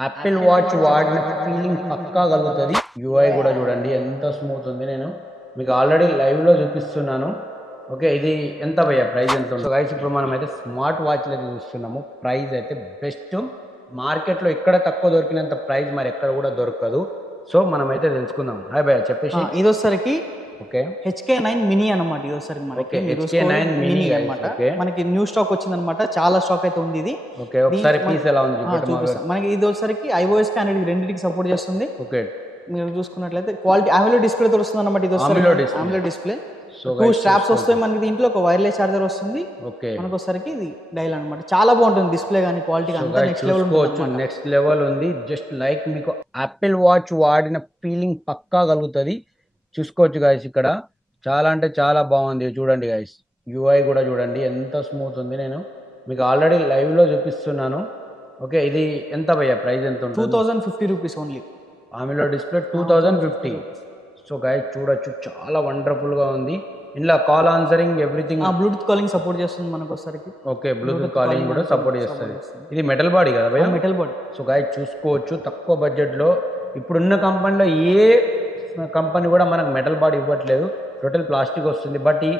Apple watch వాడిన feeling పక్కా కలుగుతుంది. UI కూడా చూడండి ఎంత స్మూత్ ఉంది. నేను మీకు ఆల్రెడీ లైవ్లో చూపిస్తున్నాను. ఓకే, ఇది ఎంత భయ్యా, ప్రైస్ ఎంత ఉంటుంది? గైస్ ఇప్పుడు మనం అయితే స్మార్ట్ వాచ్లు అయితే చూస్తున్నాము. ప్రైస్ అయితే బెస్ట్, మార్కెట్లో ఎక్కడ తక్కువ దొరికినంత ప్రైస్ మరి ఎక్కడ కూడా దొరకదు. సో మనమైతే తెలుసుకుందాం. హాయ్ భయ్యా, చెప్పేసి ఇది వచ్చేసరికి ఓకే HK9 మినీ అనమాట. ఇది వచ్చేసరికి మనకి HK9 మినీ అనమాట. మనకి న్యూ స్టాక్ వచ్చింది అనమాట. చాలా స్టాక్ అయితే ఉంది ఇది. ఓకే, ఒకసారి పీస్ ఎలా ఉంది చూపిస్తాం. మనకి ఇది వచ్చేసరికి iOS కి అనేది రెండింటికి సపోర్ట్ చేస్తుంది. ఓకే, మీరు చూసుకున్నట్లయితే క్వాలిటీ AMOLED డిస్ప్లే తో వస్తుంది అనమాట. ఇది AMOLED డిస్ప్లే. టూ స్ట్రాప్స్ వస్తాయి మనకి. దీంట్లో ఒక వైర్లెస్ చార్జర్ వస్తుంది. ఓకే, మనకు వచ్చేసరికి ఇది డైల్ అనమాట. చాలా బాగుంటుంది డిస్ప్లే కానీ క్వాలిటీ కానీ నెక్స్ట్ లెవెల్ ఉంది. జస్ట్ లైక్ మీకు యాపిల్ వాచ్ వాడిన ఫీలింగ్ పక్కా కలుగుతుంది. చూసుకోవచ్చు గాయస్, ఇక్కడ చాలా అంటే చాలా బాగుంది. చూడండి గాయస్, యూఐ కూడా చూడండి ఎంత స్మూత్ ఉంది. నేను మీకు ఆల్రెడీ లైవ్లో చూపిస్తున్నాను. ఓకే, ఇది ఎంత భయ్యా, ప్రైస్ ఎంత ఉంటుంది? 2050 rupees only. AMOLED display 2050. So guys చూడొచ్చు, చాలా వండర్ఫుల్గా ఉంది. ఇందులో call answering everything, Bluetooth calling support చేస్తుంది మనకు వచ్చేసరికి. ఓకే, బ్లూటూత్ కాలింగ్ కూడా సపోర్ట్ చేస్తుంది. ఇది మెటల్ బాడీ కదా భయ్యా? Metal body. సో గైస్ చూసుకోవచ్చు, తక్కువ బడ్జెట్లో ఇప్పుడున్న కంపెనీలో ఏ కంపెనీ కూడా మనకు మెటల్ బాడీ ఇవ్వట్లేదు, టోటల్ ప్లాస్టిక్ వస్తుంది. బట్ ఈ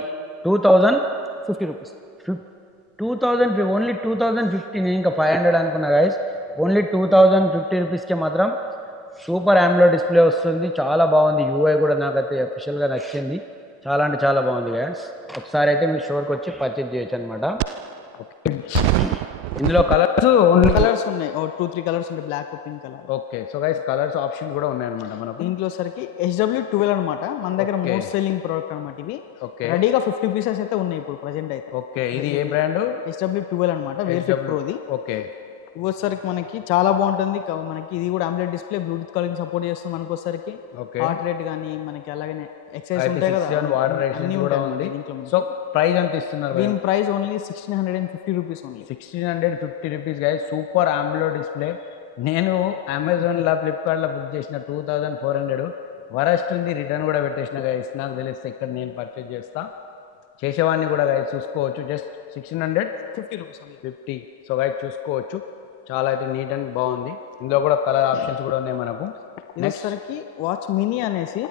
2050 రూపీస్, 2000 ఓన్లీ 2050. నేను ఇంకా 500 అనుకున్నా గైస్. ఓన్లీ 2050 రూపీస్కే మాత్రం సూపర్ AMOLED డిస్ప్లే వస్తుంది. చాలా బాగుంది. యూఐ కూడా నాకైతే అఫీషియల్గా నచ్చింది. చాలా అంటే చాలా బాగుంది గైస్. ఒకసారి అయితే మీ స్టోర్కి వచ్చి పర్చేజ్ చేయొచ్చు అనమాట. ఇందులో కలర్స్ ఉన్నాయి, 2-3 కలర్స్ ఉంటాయి, black, pink colour. Okay, so guys colours option కూడా ఉన్నాయన్నమాట మనకు. దీంట్లో సరికి HW12 అనమాట. మన దగ్గర మోస్ట్ సెల్లింగ్ ప్రోడక్ట్ అనమాట ఇది. ఓకే, రెడీగా 50 పీసెస్ అయితే ఉన్నాయి ఇప్పుడు ప్రెజెంట్ అయితే. ఓకే, ఇది ఏ బ్రాండ్? HW12 అనమాట, వేర్ ఫిట్ ప్రోది. ఓకే, ఇవి వచ్చేసరికి మనకి చాలా బాగుంటుంది. మనకి ఇది కూడా AMOLED display, Bluetooth calling support చేస్తుంది మనకు వచ్చేసరికి. హార్ట్ రేట్ కానీ మనకి అలాగే ఎక్సర్సైజ్ ఉంటాయి కదా, వాటర్ రేషన్ కూడా ఉంది. సో ప్రైస్ ఎంత ఇస్తున్నారు? దీని price only 1650 rupees only. 1650 rupees guys. Super AMOLED display. నేను అమెజాన్లో, ఫ్లిప్కార్ట్లో బుక్ చేసిన 2400. వరస్ట్ ఉంది, రిటర్న్ కూడా పెట్టేసిన గైస్. నాకు తెలిస్తే ఇక్కడ నేను పర్చేజ్ చేసేవాడిని కూడా గైస్. చూసుకోవచ్చు, జస్ట్ 1650 రూపీస్ 50. సో గైస్ చూసుకోవచ్చు, చాలా అయితే నీట్ అండ్ బాగుంది. ఇందులో కూడా కలర్ ఆప్షన్స్ కూడా ఉన్నాయి మనకు. నెక్స్ట్ వాచ్ మినీ అనేసి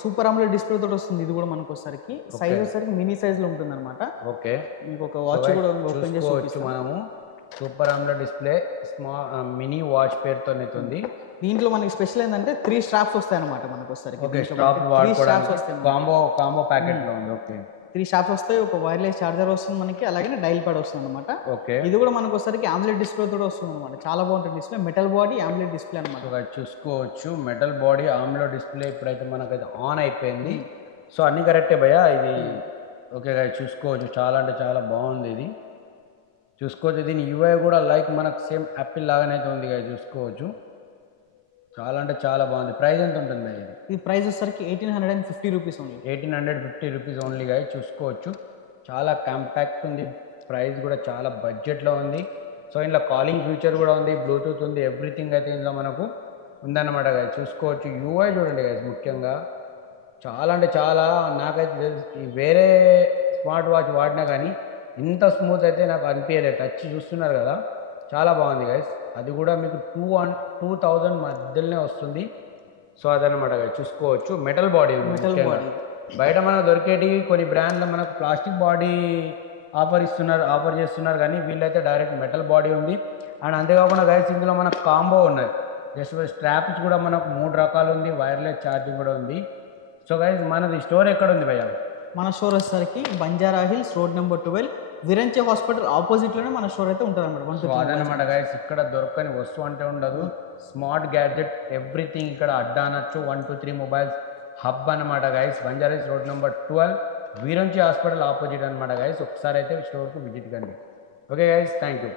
సూపర్ AMOLED డిస్ప్లే తోటి వస్తుంది. ఇది కూడా మనకు వచ్చేసరికి సైజ్ వచ్చేసరికి మినీ సైజ్ లో ఉంటుంది అనమాట. ఓకే, మీకు ఒక వాచ్ కూడా ఓపెన్ చేసుకోవచ్చు మనము. Super AMOLED display mini watch పేరుతో ఉంది. దీంట్లో మనకి స్పెషల్ ఏంటంటే 3 స్ట్రాప్స్ వస్తాయి అనమాట మనకు వచ్చేసరికి. కాంబో ప్యాకెట్ లో ఉంది. ఓకే, 3 స్ట్రాప్స్ వస్తాయి, ఒక వైర్లెస్ చార్జర్ వస్తుంది మనకి, అలాగే డైల్ ప్యాడ్ వస్తుంది అనమాట. ఓకే, ఇది కూడా మనకు వచ్చేసరికి AMOLED డిస్ప్లే తోటి వస్తుంది అనమాట. చాలా బాగుంటుంది display. Metal body AMOLED display అనమాట. చూసుకోవచ్చు, మెటల్ బాడీ AMOLED డిస్ప్లే ఇప్పుడైతే మనకైతే ఆన్ అయిపోయింది. సో అన్ని కరెక్టే భయ్యా ఇది. ఓకే చూసుకోవచ్చు, చాలా అంటే చాలా బాగుంది ఇది. చూసుకోవచ్చు, దీని యూఐ కూడా లైక్ మనకు సేమ్ యాపిల్ లాగానే అయితే ఉంది కదా. చూసుకోవచ్చు, చాలా అంటే చాలా బాగుంది. ప్రైస్ ఎంత ఉంటుంది ఇది? ఈ ప్రైస్ వచ్చేసరికి 1850 రూపీస్ ఓన్లీ. 1850 రూపీస్ ఓన్లీ గా. చూసుకోవచ్చు, చాలా కాంపాక్ట్ ఉంది. ప్రైస్ కూడా చాలా బడ్జెట్లో ఉంది. సో ఇందులో కాలింగ్ ఫీచర్ కూడా ఉంది, బ్లూటూత్ ఉంది, ఎవ్రీథింగ్ అయితే ఇందులో మనకు ఉందన్నమాట గాయ. చూసుకోవచ్చు, యూఐ చూడండి గాయ. ముఖ్యంగా చాలా అంటే చాలా, నాకైతే వేరే స్మార్ట్ వాచ్ వాడినా కానీ ఇంత స్మూత్ అయితే నాకు అనిపించలేదు. టచ్ చూస్తున్నారు కదా, చాలా బాగుంది గైస్. అది కూడా మీకు 2000 మధ్యలోనే వస్తుంది. సో అదనమాట గైస్. చూసుకోవచ్చు, మెటల్ బాడీ ఉంది. బయట మనకు దొరికేటి కొన్ని బ్రాండ్లో మనకు ప్లాస్టిక్ బాడీ ఆఫర్ చేస్తున్నారు కానీ వీళ్ళైతే డైరెక్ట్ మెటల్ బాడీ ఉంది. అండ్ అంతేకాకుండా గైస్ ఇందులో మనకు కాంబో ఉన్నాయి. జస్ట్ స్ట్రాప్స్ కూడా మనకు 3 రకాలు ఉంది, వైర్లెస్ ఛార్జింగ్ కూడా ఉంది. సో గైస్ మనది స్టోర్ ఎక్కడ ఉంది భయ్యా? మన స్టోర్ వచ్చేసరికి Banjara hills road number 12, Virinchi hospital ఆపోజిట్లోనే మన స్టోర్ అయితే ఉంటుంది అనమాట. సో అదనమాట గైస్, ఇక్కడ దొరకని వస్తువు అంటే ఉండదు. స్మార్ట్ గ్యాడ్జెట్ ఎవ్రీథింగ్ ఇక్కడ అడ్డా అనొచ్చు. 123 మొబైల్స్ హబ్ అనమాట guys. Banjara hills road number 12, Virinchi hospital opposite అనమాట గైస్. ఒకసారి అయితే స్టోర్కి విజిట్ కండి. Okay guys, thank you.